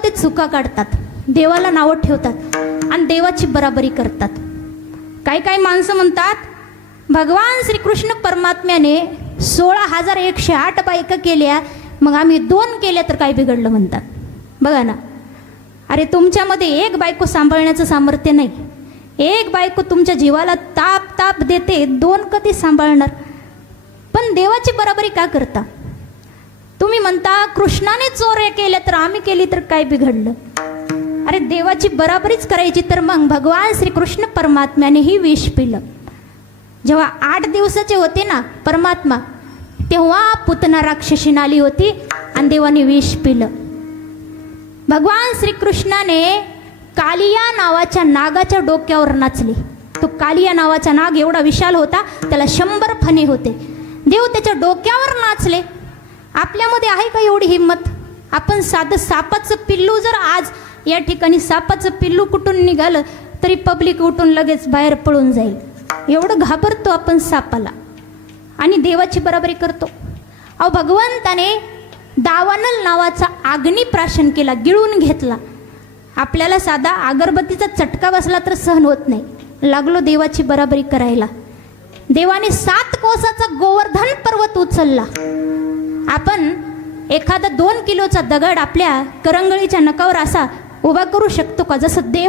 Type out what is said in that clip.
देवामध्ये चुका काढतात, देवाला नावं ठेवतात आणि देवाची बराबरी करतात. काही काही माणसं म्हणतात भगवान श्रीकृष्ण परमात्म्याने 16,108 बायका केल्या, मग आम्ही 2 केल्या तर काय बिघडलं म्हणतात. बघा ना, अरे तुमच्यामध्ये एक बायको सांभाळण्याचं सामर्थ्य नाही, एक बायको तुमच्या जीवाला ताप ताप देते, 2 कधी सांभाळणार. पण देवाची बराबरी का करता? तुम्ही म्हणता कृष्णाने चोऱ्या केल्या तर आम्ही केली तर काय बिघडलं. अरे देवाची बराबरीच करायची तर मग भगवान श्रीकृष्ण परमात्म्यानेही विष पिलं. जेव्हा 8 दिवसाचे होते ना परमात्मा, तेव्हा पुतना राक्षसी आली होती आणि देवाने विष पिलं. भगवान श्रीकृष्णाने कालिया नावाच्या नागाच्या डोक्यावर नाचले. तो कालिया नावाचा नाग एवढा विशाल होता, त्याला 100 फणे होते. देव त्याच्या डोक्यावर नाचले. आपल्यामध्ये आहे का एवढी हिंमत? आपण साधं सापाचं पिल्लू जर आज या ठिकाणी सापाचं पिल्लू कुठून निघालं तरी पब्लिक उठून लगेच बाहेर पळून जाईल, एवढं घाबरतो आपण सापाला. आणि देवाची बराबरी करतो. अहो भगवंताने दावानल नावाचा अग्निप्राशन केला, गिळून घेतला. आपल्याला साधा अगरबत्तीचा चटका बसला तर सहन होत नाही, लागलो देवाची बराबरी करायला. देवाने 7 कोसाचा गोवर्धन पर्वत उचलला. आपण एखादा 2 किलोचा दगड आपल्या करंगळीच्या नकावर असा उभा करू शकतो का? जसं देव